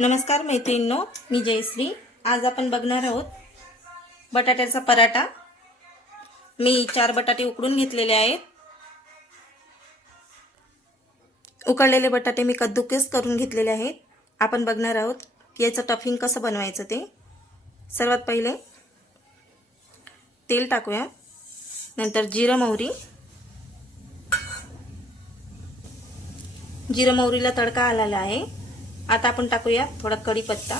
नमस्कार मैत्रिणींनो मी जयश्री. आज आपण बघणार आहोत बटाट्याचा पराठा. मी चार बटाटे उकडून घेतलेले आहेत. उकडलेले बटाटे मी कद्दुकेस करून घेतलेले आहेत. आपण बघणार आहोत की याचं टफिंग कसं बनवायचं ते. सर्वात पहिले तेल टाकूया. नंतर जिरं मोहरी. जिरं मोहरीला तडका आलेला आहे. आता आपण टाकूया थोडा कढीपत्ता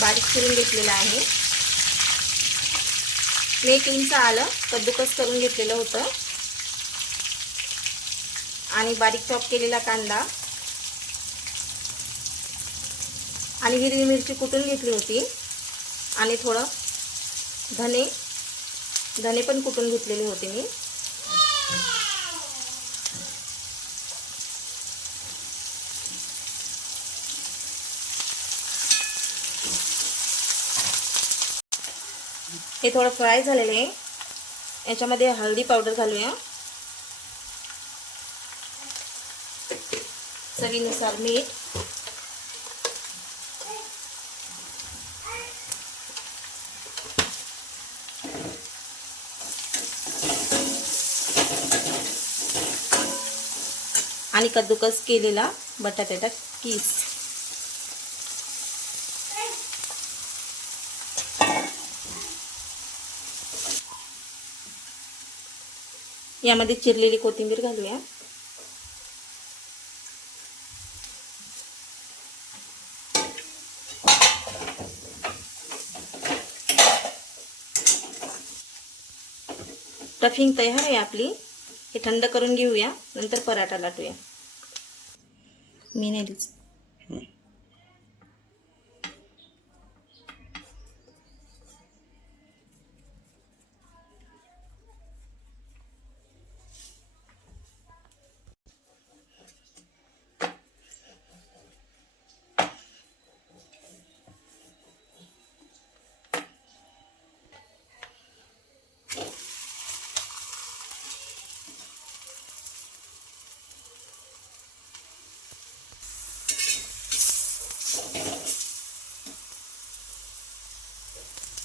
बारीक चिरून घेतलेला आहे. मी एक इंच आलं कद्दूकस करून घेतलेलं होतं. आणि बारीक चॉप केलेला कांदा. आणि हिरवी मिरची कुटून घेतली होती. आणि थोडं धने धने पण कुटून घेतलेले होते मी. हे थोडं फ्राय झालेलं आहे. याच्यामध्ये हळदी पावडर घालूया. चवीनुसार मीठ. आणि कद्दूकस केलेला बटाट्याचा किस. यामध्ये चिरलेली कोथिंबीर घालूया. स्टफिंग तयार आहे आपली. हे थंड करून घेऊया नंतर पराठा लाटूया. मी नाही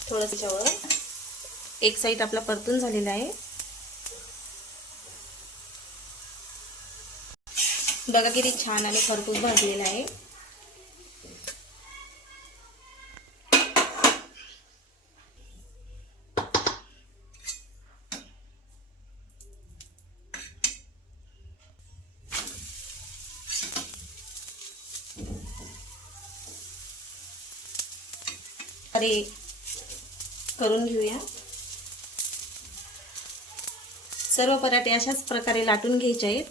थोडं त्याच्यावर एक साईड आपला परतून झालेला आहे. बघा किती छान आणि खरपूस भाजलेला आहे. प्रकारे करून घेऊया. सर्व पराठे अशाच प्रकारे लाटून घ्यायचे आहेत.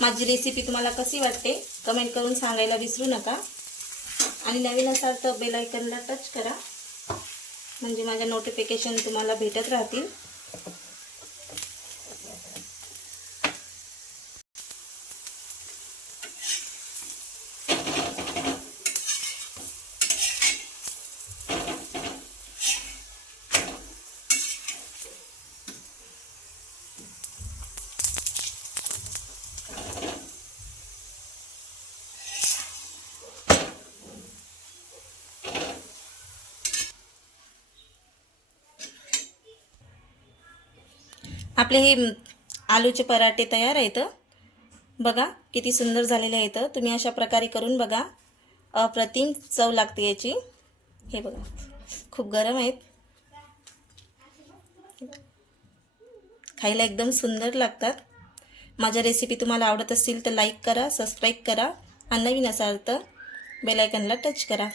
माझी रेसिपी तुम्हाला कशी वाटते कमेंट करून सांगायला विसरू नका. आणि नवीन असाल तर बेल आयकनला टच करा. म्हणजे माझ्या नोटिफिकेशन तुम्हाला भेटत राहतील. आपले हे आलूचे पराठे तयार आहेत बघा किती सुंदर झालेले आहेत तुम्ही अशा प्रकारे करून बघा. अप्रतिम चव लागते याची. हे बघा खूप गरम आहेत. खायला एकदम सुंदर लागतात. माझ्या रेसिपी तुम्हाला आवडत असतील तर लाईक करा सबस्क्राईब करा. आणि नवीन असाल तर बेलायकनला टच करा.